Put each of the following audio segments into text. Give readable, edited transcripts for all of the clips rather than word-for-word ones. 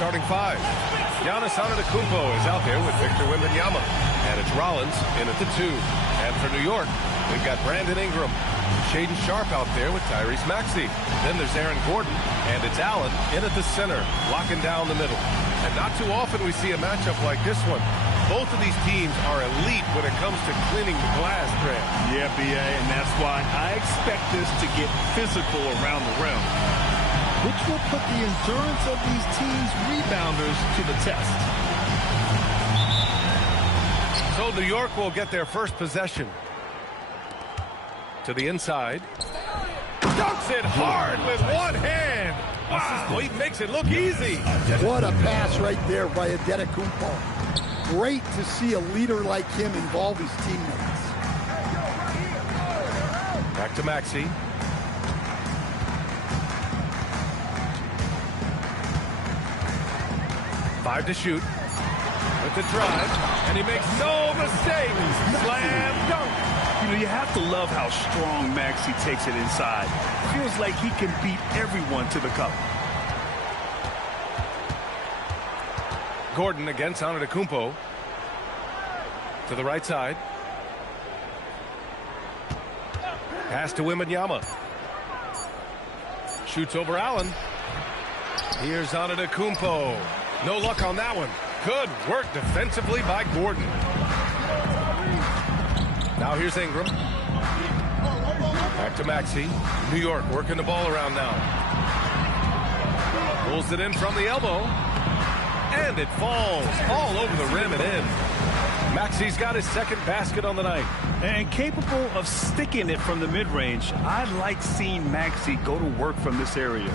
starting five. Giannis Antetokounmpo is out there with Victor Wembanyama. And it's Rollins in at the 2. And for New York, we've got Brandon Ingram. Shaedon Sharpe out there with Tyrese Maxey. Then there's Aaron Gordon. And it's Allen in at the center, locking down the middle. And not too often we see a matchup like this one. Both of these teams are elite when it comes to cleaning the glass, Grant. Yeah, B.A., and that's why I expect this to get physical around the rim, which will put the endurance of these teams' rebounders to the test. So New York will get their first possession. To the inside. Dunks it hard with one hand. Wow, he makes it look easy. What a pass right there by Antetokounmpo. Great to see a leader like him involve his teammates. Back to Maxey. Five to shoot. With the drive. And he makes no mistake. Slam dunk. You know, you have to love how strong Maxey takes it inside. Feels like he can beat everyone to the cup. Gordon against Antetokounmpo. To the right side. Pass to Wembanyama. Shoots over Allen. Here's Antetokounmpo. No luck on that one. Good work defensively by Gordon. Now here's Ingram. Back to Maxey. New York working the ball around now. Pulls it in from the elbow. And it falls all over the rim and in. Maxey's got his second basket on the night. And capable of sticking it from the mid-range, I like seeing Maxey go to work from this area.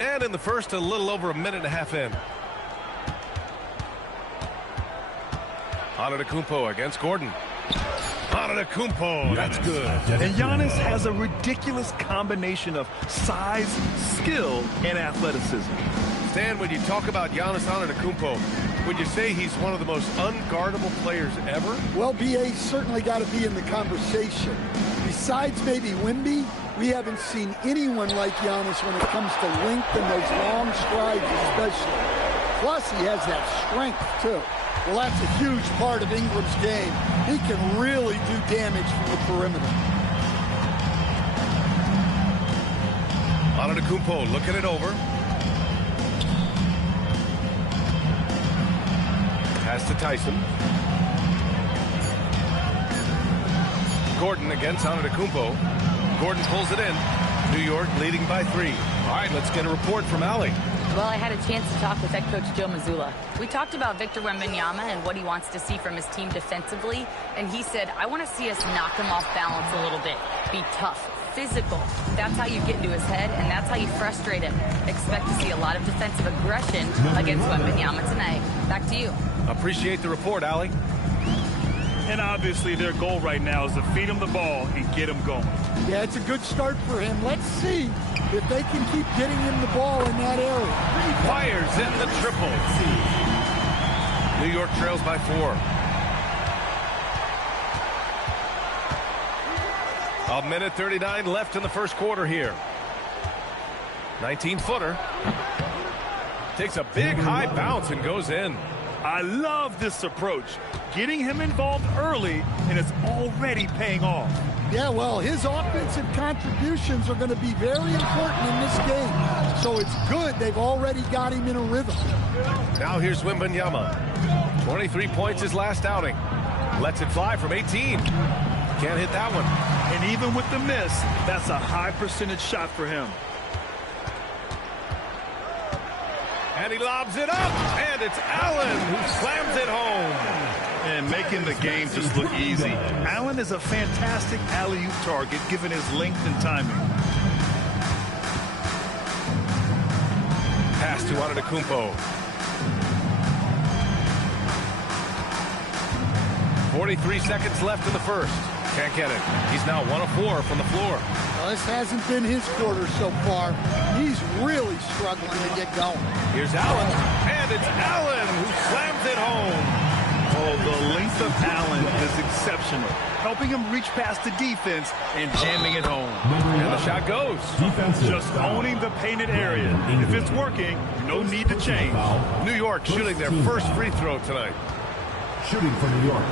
And in the first, a little over a minute and a half in. Antetokounmpo against Gordon. Antetokounmpo, that's good. And Giannis has a ridiculous combination of size, skill, and athleticism. Stan, when you talk about Giannis Antetokounmpo, would you say he's one of the most unguardable players ever? Well, B.A. certainly got to be in the conversation. Besides maybe Wemby, we haven't seen anyone like Giannis when it comes to length and those long strides especially. Plus, he has that strength, too. Well, that's a huge part of Ingram's game. He can really do damage from the perimeter. Antetokounmpo looking it over. Pass to Tyson. Gordon against Antetokounmpo. Gordon pulls it in. New York leading by 3. All right, let's get a report from Allie. Well, I had a chance to talk with head coach Joe Mazzulla. We talked about Victor Wembanyama and what he wants to see from his team defensively, and he said, I want to see us knock him off balance a little bit. Be tough, physical. That's how you get into his head, and that's how you frustrate him. Expect to see a lot of defensive aggression against Wembanyama tonight. Back to you. Appreciate the report, Allie. And obviously their goal right now is to feed him the ball and get him going. Yeah, it's a good start for him. Let's see if they can keep getting him the ball in that area. Fires in the triple. New York trails by 4. A minute 39 left in the first quarter here. 19-footer. Takes a big high bounce and goes in. I love this approach. Getting him involved early, and it's already paying off. Yeah, well, his offensive contributions are going to be very important in this game. So it's good they've already got him in a rhythm. Now here's Wembanyama. 23 points his last outing. Lets it fly from 18. Can't hit that one. And even with the miss, that's a high percentage shot for him. And he lobs it up, and it's Allen who slams it home. And making the game just look easy. Allen is a fantastic alley-oop target given his length and timing. Pass to Antetokounmpo. 43 seconds left in the first. Can't get it. He's now 1 of 4 from the floor. Well, this hasn't been his quarter so far. He's really struggling to get going. Here's Allen, and it's Allen who slams it home. Oh, the length of Allen is exceptional, helping him reach past the defense and jamming it home. And the shot goes. Just owning the painted area. If it's working, no need to change. New York shooting their first free throw tonight. Shooting for New York,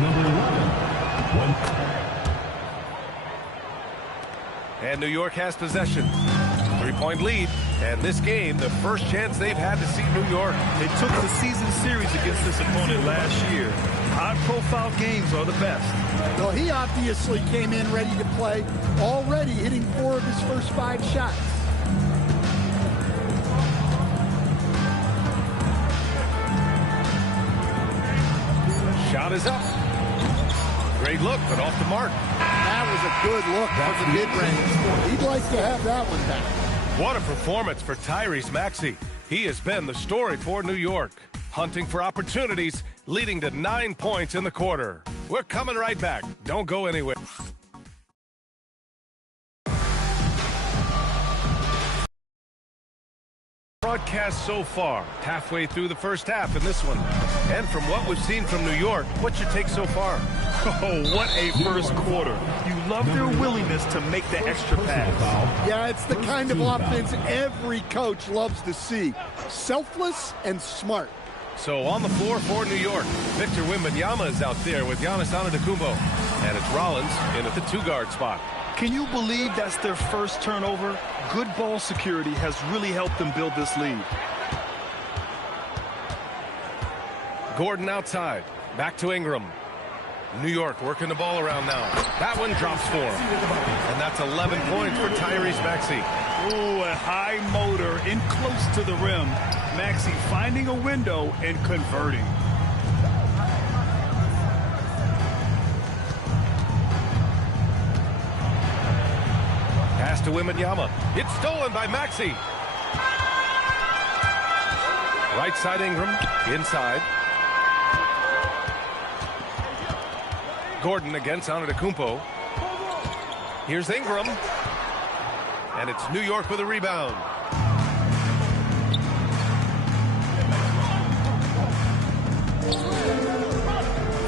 number 11. And New York has possession. 3-point lead. And this game, the first chance they've had to see New York. They took the season series against this opponent last year. High-profile games are the best. Well, he obviously came in ready to play, already hitting 4 of his first 5 shots. Shot is up. Great look, but off the mark. That was a good look from the mid-range. He'd like to have that one back. What a performance for Tyrese Maxey. He has been the story for New York. Hunting for opportunities, leading to 9 points in the quarter. We're coming right back. Don't go anywhere. Broadcast so far, halfway through the first half in this one. And from what we've seen from New York, what's your take so far? Oh, what a first quarter. You love their willingness to make the extra pass. Yeah, it's the kind of offense every coach loves to see. Selfless and smart. So on the floor for New York, Victor Wembanyama is out there with Giannis Antetokounmpo. And it's Rollins in at the 2-guard spot. Can you believe that's their first turnover? Good ball security has really helped them build this lead. Gordon outside. Back to Ingram. New York working the ball around now. That one drops for him. And that's 11 points for Tyrese Maxey. Ooh, a high motor in close to the rim. Maxey finding a window and converting. Pass to Wembanyama. It's stolen by Maxey. Right side Ingram. Inside. Gordon against Antetokounmpo. Here's Ingram. And it's New York with a rebound.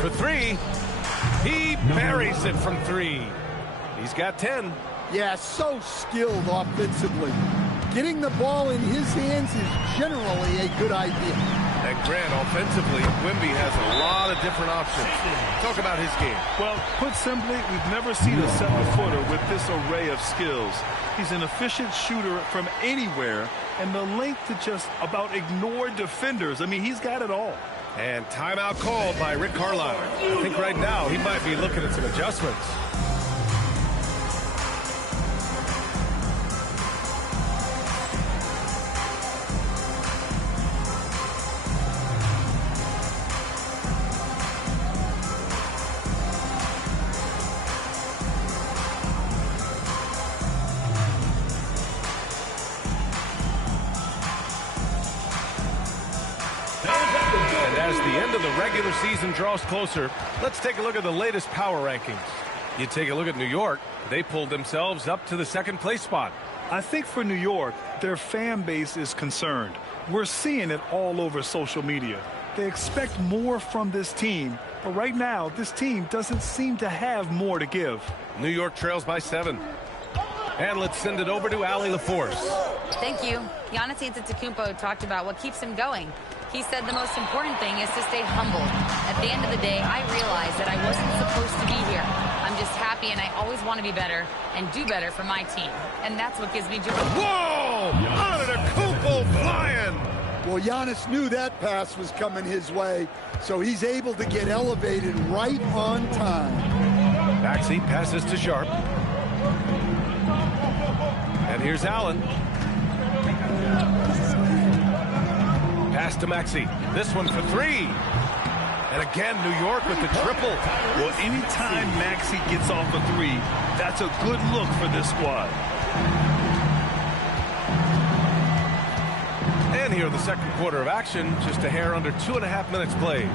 For 3. He buries it from 3. He's got 10. Yeah, so skilled offensively. Getting the ball in his hands is generally a good idea. And Grant, offensively, Wemby has a lot of different options. Talk about his game. Well, put simply, we've never seen a 7-footer with this array of skills. He's an efficient shooter from anywhere, and the length to just about ignore defenders. I mean, he's got it all. And timeout called by Rick Carlisle. I think right now he might be looking at some adjustments. Season draws closer. Let's take a look at the latest power rankings. You take a look at New York. They pulled themselves up to the 2nd place spot. I think for New York, their fan base is concerned. We're seeing it all over social media. They expect more from this team, but right now, this team doesn't seem to have more to give. New York trails by 7. And let's send it over to Allie LaForce. Thank you. Giannis Antetokounmpo talked about what keeps him going. He said the most important thing is to stay humble. At the end of the day, I realized that I wasn't supposed to be here. I'm just happy, and I always want to be better and do better for my team. And that's what gives me joy. Whoa! Antetokounmpo flying! Well, Giannis knew that pass was coming his way, so he's able to get elevated right on time. Maxey passes to Sharp. And here's Allen. Pass to Maxey. This one for 3. And again, New York with the triple. Well, anytime Maxey gets off a 3, that's a good look for this squad. And here in the 2nd quarter of action, just a hair under 2.5 minutes played.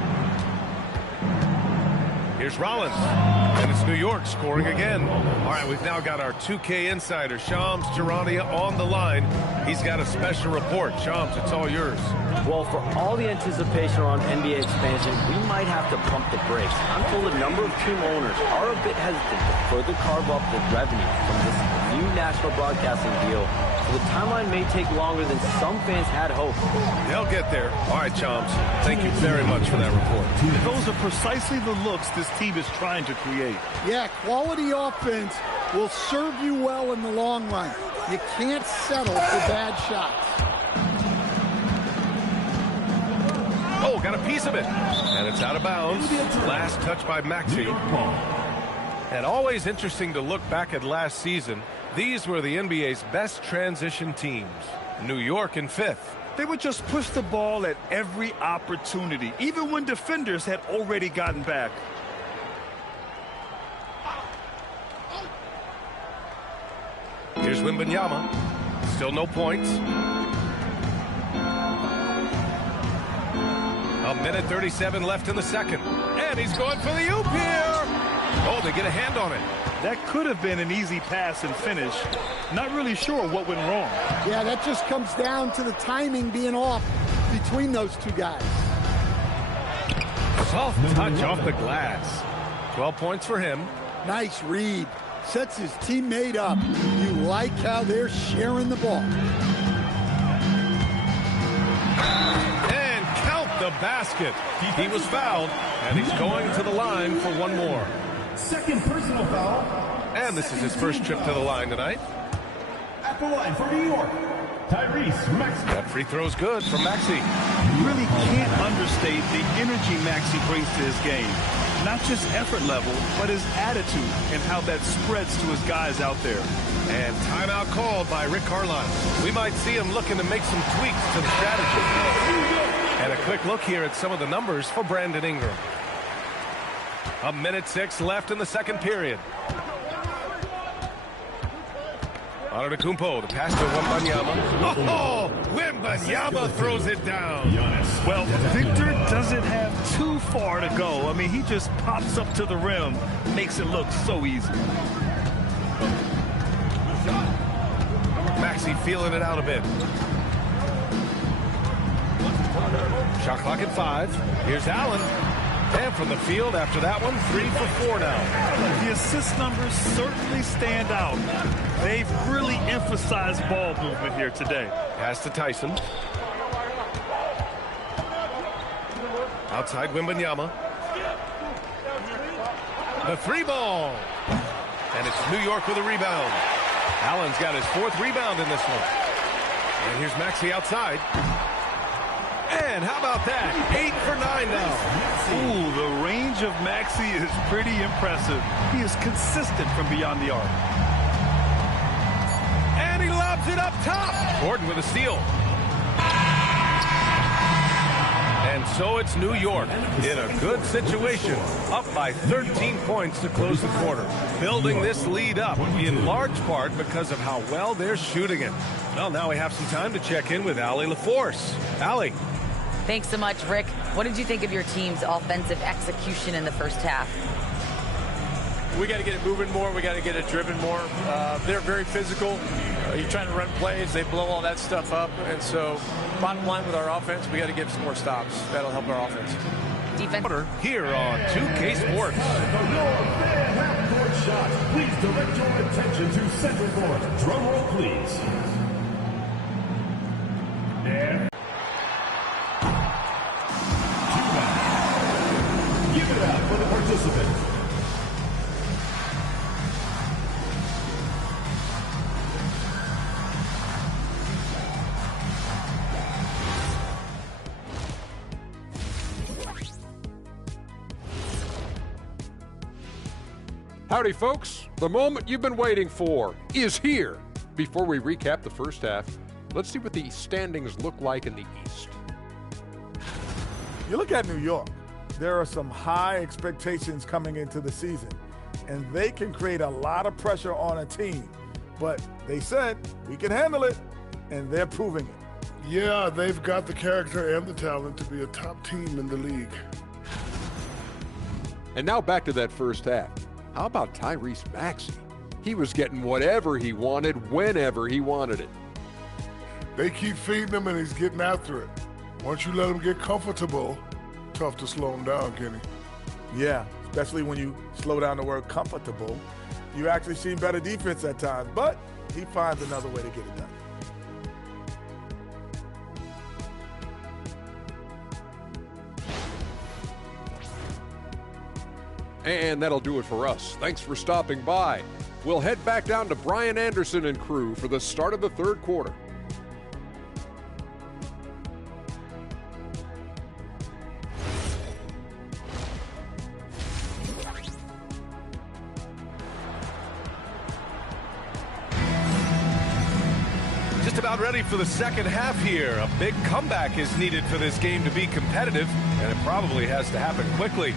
Here's Rollins, and it's New York scoring again. All right, we've now got our 2K insider, Shams Charania, on the line. He's got a special report. Shams, it's all yours. Well, for all the anticipation around NBA expansion, we might have to pump the brakes. I'm told a number of team owners are a bit hesitant to further carve up the revenue from this new national broadcasting deal. So the timeline may take longer than some fans had hoped. They'll get there. All right, Shams, thank you very much for that report. Those are precisely the looks this team is trying to create. Yeah, quality offense will serve you well in the long run. You can't settle for bad shots. Oh, got a piece of it. And it's out of bounds. Last touch by Maxey. And always interesting to look back at last season. These were the NBA's best transition teams. New York in 5th. They would just push the ball at every opportunity, even when defenders had already gotten back. Here's Wembanyama. Still no points. A minute 37 left in the second. And he's going for the oop here. Oh, they get a hand on it. That could have been an easy pass and finish. Not really sure what went wrong. Yeah, that just comes down to the timing being off between those two guys. Soft touch off the glass. 12 points for him. Nice read. Sets his teammate up. You like how they're sharing the ball. And count the basket. He was fouled, and he's going to the line for one more. Second personal foul. And this is his first trip to the line tonight. At the line for New York, Tyrese Maxey. That free throw's good from Maxey. You really can't understate the energy Maxey brings to his game. Not just effort level, but his attitude and how that spreads to his guys out there. And timeout called by Rick Carlisle. We might see him looking to make some tweaks to the strategy. And a quick look here at some of the numbers for Brandon Ingram. A minute 6 left in the second period. Antetokounmpo, the pass to Wembanyama. Oh, Wembanyama throws it down. Well, Victor doesn't have too far to go. I mean, he just pops up to the rim, makes it look so easy. Maxey feeling it out a bit. Shot clock at 5. Here's Allen. And from the field after that one, 3 for 4 now. The assist numbers certainly stand out. They've really emphasized ball movement here today. Pass to Tyson. Outside Wembanyama. The 3 ball. And it's New York with a rebound. Allen's got his 4th rebound in this one. And here's Maxey outside. And how about that? 8 for 9 now. Ooh, the range of Maxey is pretty impressive. He is consistent from beyond the arc. And he lobs it up top. Gordon with a steal. And so it's New York in a good situation, up by 13 points to close the quarter. Building this lead up in large part because of how well they're shooting it. Well, now we have some time to check in with Allie LaForce. Allie. Thanks so much, Rick. What did you think of your team's offensive execution in the first half? We got to get it moving more. We got to get it driven more. They're very physical. You're trying to run plays. They blow all that stuff up. And so bottom line with our offense, we got to get some more stops. That'll help our offense. Defense. Here on 2K Sports. Half-court shot. Please direct your attention to center court. Drum roll, please. And give it up for the participants. Howdy, folks. The moment you've been waiting for is here. Before we recap the first half, let's see what the standings look like in the East. You look at New York, there are some high expectations coming into the season, and they can create a lot of pressure on a team. But they said, we can handle it, and they're proving it. Yeah, they've got the character and the talent to be a top team in the league. And now back to that first half. How about Tyrese Maxey? He was getting whatever he wanted, whenever he wanted it. They keep feeding him, and he's getting after it. Once you let him get comfortable, tough to slow him down, Kenny. Yeah, especially when you slow down the word comfortable. You actually see better defense at times, but he finds another way to get it done. And that'll do it for us. Thanks for stopping by. We'll head back down to Brian Anderson and crew for the start of the third quarter. Just about ready for the second half here. A big comeback is needed for this game to be competitive, and it probably has to happen quickly.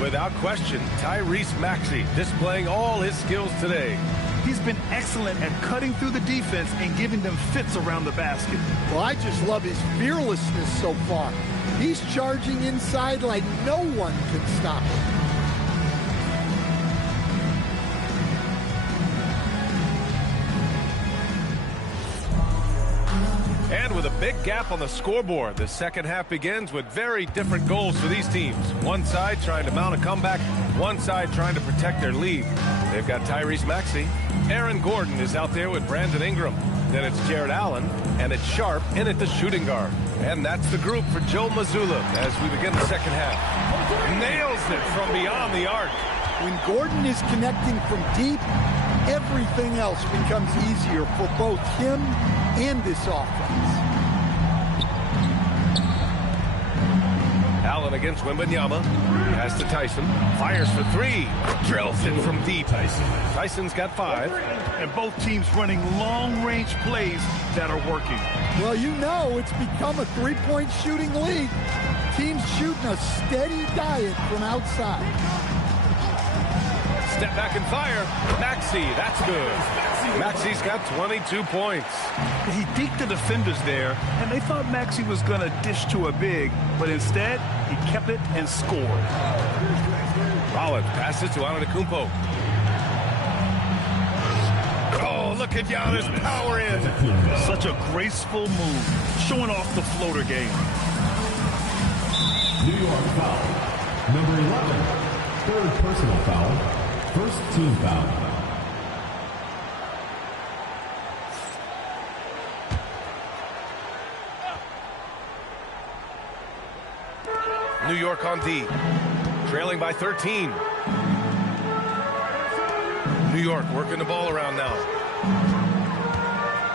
Without question, Tyrese Maxey displaying all his skills today. He's been excellent at cutting through the defense and giving them fits around the basket. Well, I just love his fearlessness so far. He's charging inside like no one can stop him. And with a big gap on the scoreboard, the second half begins with very different goals for these teams. One side trying to mount a comeback, one side trying to protect their lead. They've got Tyrese Maxey. Aaron Gordon is out there with Brandon Ingram. Then it's Jared Allen, and it's Sharp in at the shooting guard. And that's the group for Joe Mazzulla as we begin the second half. Nails it from beyond the arc. When Gordon is connecting from deep, everything else becomes easier for both him and this offense. Allen against Wembanyama. Pass to Tyson. Fires for three. Drills it from deep. Tyson's got 5. And both teams running long-range plays that are working. Well, you know it's become a three-point shooting league. Teams shooting a steady diet from outside. Step back and fire. Maxey, that's good. Maxey's got 22 points. He deked the defenders there, and they thought Maxey was going to dish to a big, but instead, he kept it and scored. Rollins passes to Antetokounmpo. Oh, look at Giannis power in. Such a graceful move, showing off the floater game. New York foul. Number 11. Third personal foul. First team foul. New York on D, trailing by 13. New York working the ball around now.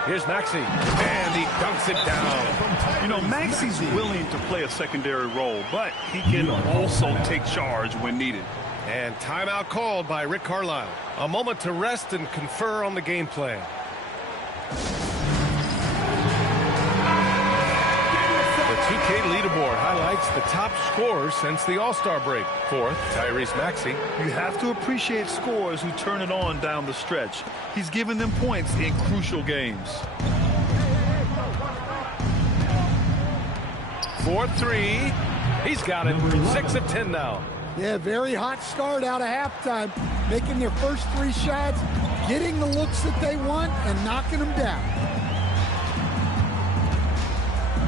Here's Maxey, and he dunks it down. You know, Maxey's willing to play a secondary role, but he can also take charge when needed. And timeout called by Rick Carlisle. A moment to rest and confer on the game plan. The 2K leaderboard highlights the top scorers since the All-Star break. 4th, Tyrese Maxey. You have to appreciate scorers who turn it on down the stretch. He's given them points in crucial games. 4-3. He's got it. 6 of 10 now. Yeah, very hot start out of halftime. Making their first 3 shots, getting the looks that they want, and knocking them down.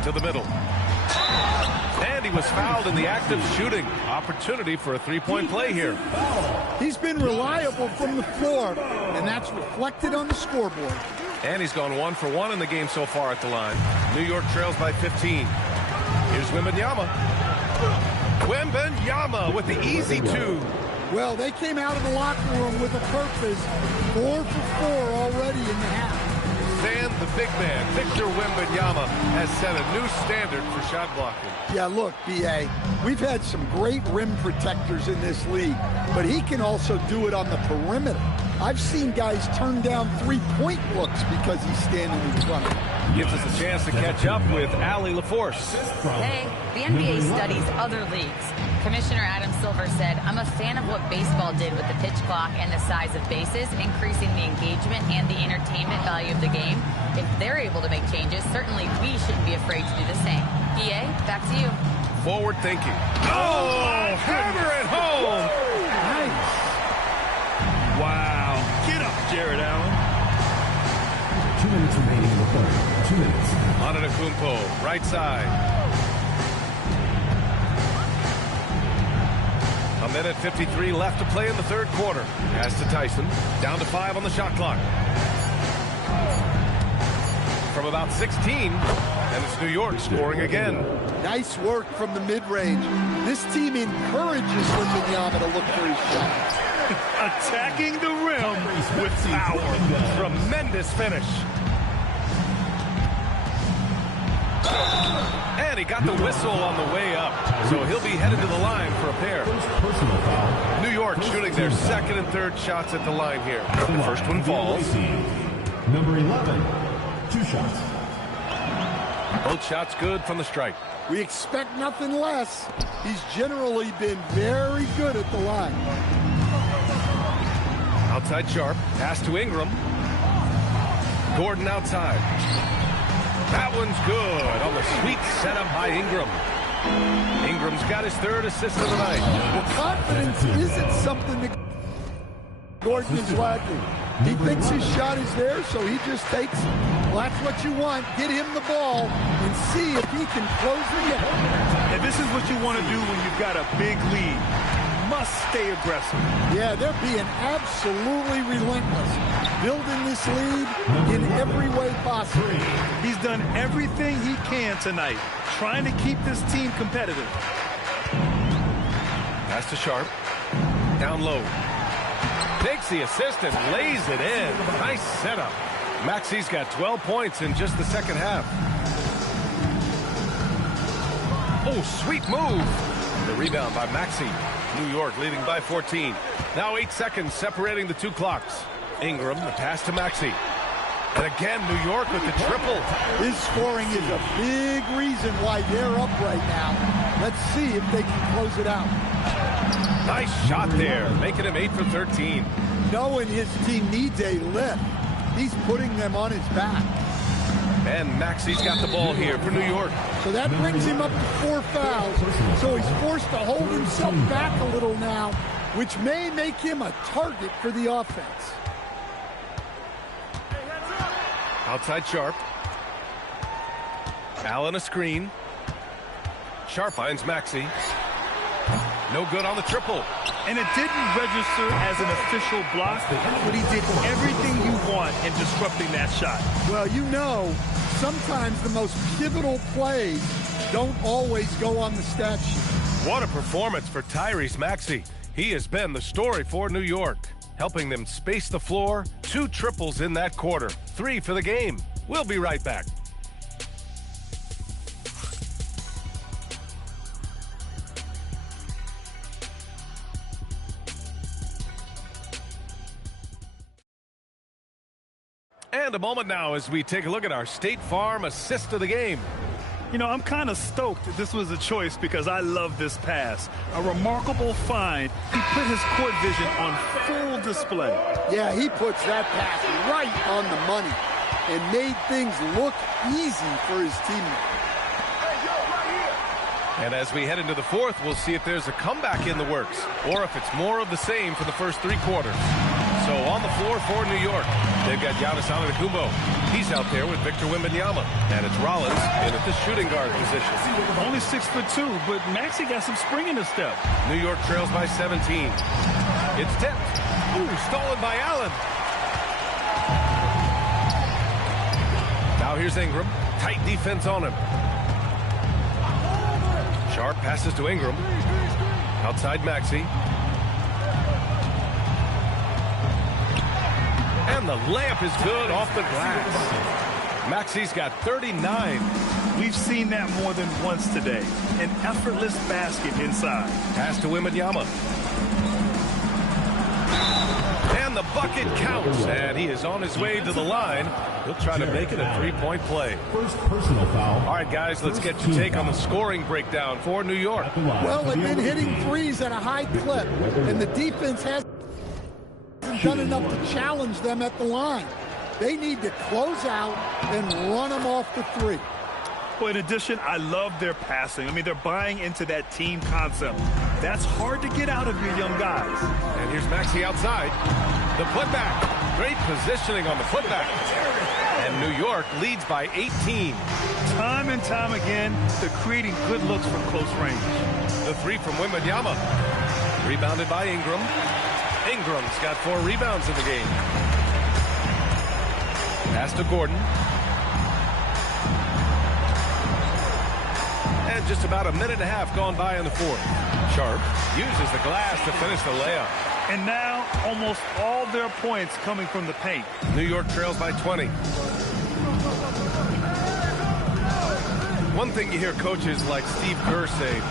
To the middle. And he was fouled in the act of shooting. Opportunity for a 3-point play here. He's been reliable from the floor, and that's reflected on the scoreboard. And he's gone 1 for 1 in the game so far at the line. New York trails by 15. Here's Wembanyama. Wembanyama with the easy 2. Well, they came out of the locker room with a purpose. 4 for 4 already in the half. And the big man, Victor Wembanyama, has set a new standard for shot blocking. Yeah, look, B.A., we've had some great rim protectors in this league, but he can also do it on the perimeter. I've seen guys turn down 3-point looks because he's standing in front of them. Gives us a chance to catch up with Allie LaForce. Hey, the NBA studies other leagues. Commissioner Adam Silver said, I'm a fan of what baseball did with the pitch clock and the size of bases, increasing the engagement and the entertainment value of the game. If they're able to make changes, certainly we shouldn't be afraid to do the same. PA, back to you. Forward thinking. Oh, hammer it home. Jared Allen. 2 minutes remaining in the third. 2 minutes. Maddencommunity, right side. A minute 53 left to play in the third quarter. Pass to Tyson. Down to 5 on the shot clock. From about 16, and it's New York scoring again. Nice work from the mid-range. This team encourages Wembanyama to look for his shot. Attacking the rim with power. Tremendous finish. And he got the whistle on the way up, so he'll be headed to the line for a pair. New York shooting their second and third shots at the line here. The first one falls. Number 11, 2 shots. Both shots good from the strike. We expect nothing less. He's generally been very good at the line. Outside Sharp. Pass to Ingram. Gordon outside. That one's good on the sweet setup by Ingram. Ingram's got his third assist of the night. Well, confidence isn't something that Gordon is lacking. He thinks his shot is there, so he just takes it. Well, that's what you want. Get him the ball and see if he can close the gap. And this is what you want to do when you've got a big lead. You must stay aggressive. Yeah, they're being absolutely relentless. Building this lead in every way possible. He's done everything he can tonight, trying to keep this team competitive. Pass to Sharp. Down low. Takes the assist and lays it in. Nice setup. Maxi's got 12 points in just the second half. Oh, sweet move. The rebound by Maxi. New York leading by 14. Now 8 seconds separating the two clocks. Ingram, the pass to Maxi. And again, New York with the triple. His scoring is a big reason why they're up right now. Let's see if they can close it out. Nice shot there, making him 8 for 13. Knowing his team needs a lift, he's putting them on his back. And Maxi's got the ball here for New York. So that brings him up to 4 fouls. So he's forced to hold himself back a little now, which may make him a target for the offense. Outside Sharp. Allen a screen. Sharp finds Maxi. No good on the triple. And it didn't register as an official block, but he did everything you want in disrupting that shot. Well, you know, sometimes the most pivotal plays don't always go on the stat sheet. What a performance for Tyrese Maxey. He has been the story for New York, helping them space the floor. 2 triples in that quarter, 3 for the game. We'll be right back. And a moment now as we take a look at our State Farm assist of the game. You know, I'm kind of stoked that this was a choice because I love this pass. A remarkable find. He put his court vision on full display. Yeah, he puts that pass right on the money and made things look easy for his teammate. And as we head into the fourth, we'll see if there's a comeback in the works or if it's more of the same for the first 3 quarters. So on the floor for New York, they've got Giannis Antetokounmpo. He's out there with Victor Wembanyama. And it's Rollins in at the shooting guard position. Only 6'2", but Maxey got some spring in his step. New York trails by 17. It's tipped. Ooh, stolen by Allen. Now here's Ingram. Tight defense on him. Sharp passes to Ingram. Outside Maxey. And the layup is good off the glass. Maxey's got 39. We've seen that more than once today. An effortless basket inside. Pass to Wembanyama. And the bucket counts. And he is on his way to the line. He'll try to make it a 3-point play. First personal foul. All right, guys, let's get your take on the scoring breakdown for New York. Well, they've been hitting threes at a high clip, and the defense hasn't done enough to challenge them at the line. They need to close out and run them off the 3. Well, in addition, I love their passing. I mean, they're buying into that team concept. That's hard to get out of your young guys. And here's Maxey outside. The putback. Great positioning on the putback. And New York leads by 18. Time and time again, they're creating good looks from close range. The three from Wembanyama. Rebounded by Ingram. Ingram's got 4 rebounds in the game. Pass to Gordon. And just about a minute and a half gone by in the fourth. Sharp uses the glass to finish the layup. And now almost all their points coming from the paint. New York trails by 20. One thing you hear coaches like Steve Kerr say,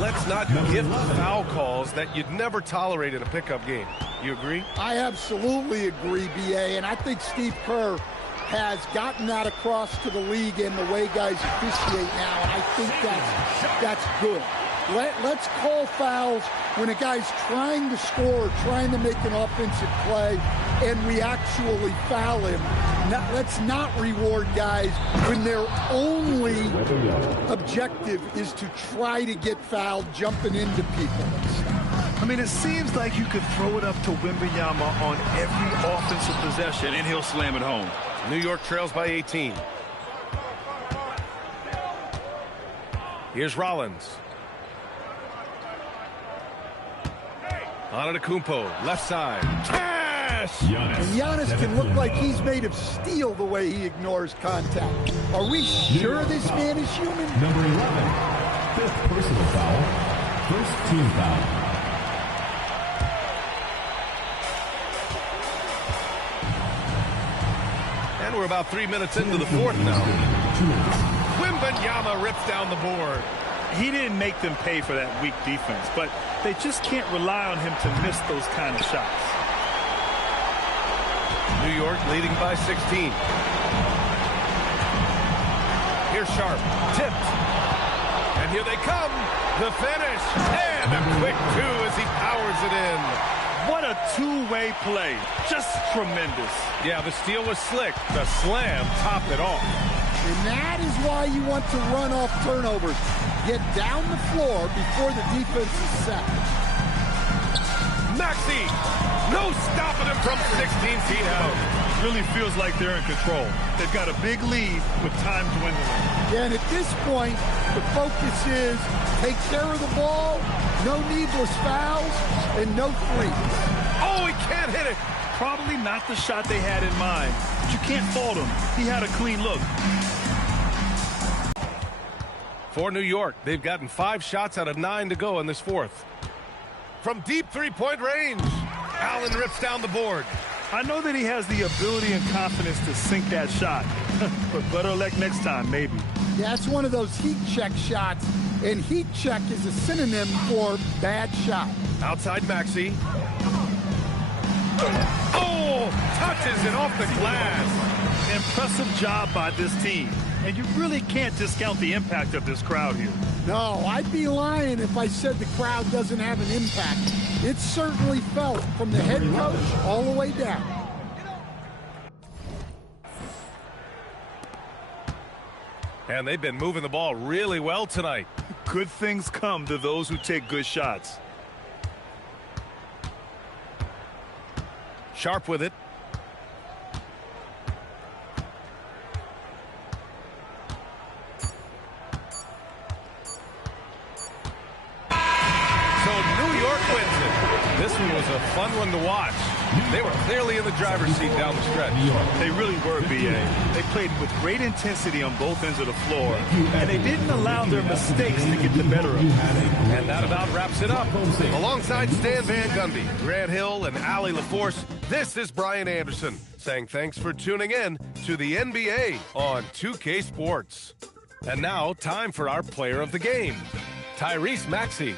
let's not give foul calls that you'd never tolerate in a pickup game. You agree? I absolutely agree, B.A., and I think Steve Kerr has gotten that across to the league and the way guys officiate now, and I think that's good. Let's call fouls when a guy's trying to score, trying to make an offensive play, and we actually foul him. Let's not reward guys when their only objective is to try to get fouled, jumping into people. I mean, it seems like you could throw it up to Wembanyama on every offensive possession, and he'll slam it home. New York trails by 18. Here's Rollins. Antetokounmpo, left side. Cash! And Giannis can look like he's made of steel the way he ignores contact. Are we sure this man is human? Number 11, 5th personal foul, 1st team foul. And we're about 3 minutes into the fourth now. Wembanyama rips down the board. He didn't make them pay for that weak defense, but they just can't rely on him to miss those kind of shots. New York leading by 16. Here's Sharp. Tipped. And here they come. The finish. And a quick 2 as he powers it in. What a two-way play. Just tremendous. Yeah, the steal was slick. The slam topped it off. And that is why you want to run off turnovers. Get down the floor before the defense is set. Maxey, no stopping him from 16 feet out. Really feels like they're in control. They've got a big lead with time dwindling. Yeah, and at this point, the focus is take care of the ball, no needless fouls, and no threes. Oh, he can't hit it. Probably not the shot they had in mind, but you can't fault him. He had a clean look. For New York, they've gotten 5 shots out of 9 to go in this fourth. From deep three-point range, Allen rips down the board. I know that he has the ability and confidence to sink that shot, but better luck next time, maybe. Yeah, it's one of those heat check shots, and heat check is a synonym for bad shot. Outside Maxey. Oh, touches it off the glass. Impressive job by this team. And you really can't discount the impact of this crowd here. No, I'd be lying if I said the crowd doesn't have an impact. It's certainly felt from the head coach all the way down. And they've been moving the ball really well tonight. Good things come to those who take good shots. Sharp with it. This one was a fun one to watch. They were clearly in the driver's seat down the stretch. They really were, B.A. They played with great intensity on both ends of the floor, and they didn't allow their mistakes to get the better of them. And that about wraps it up. Alongside Stan Van Gundy, Grant Hill, and Allie LaForce, this is Brian Anderson saying thanks for tuning in to the NBA on 2K Sports. And now, time for our player of the game, Tyrese Maxey.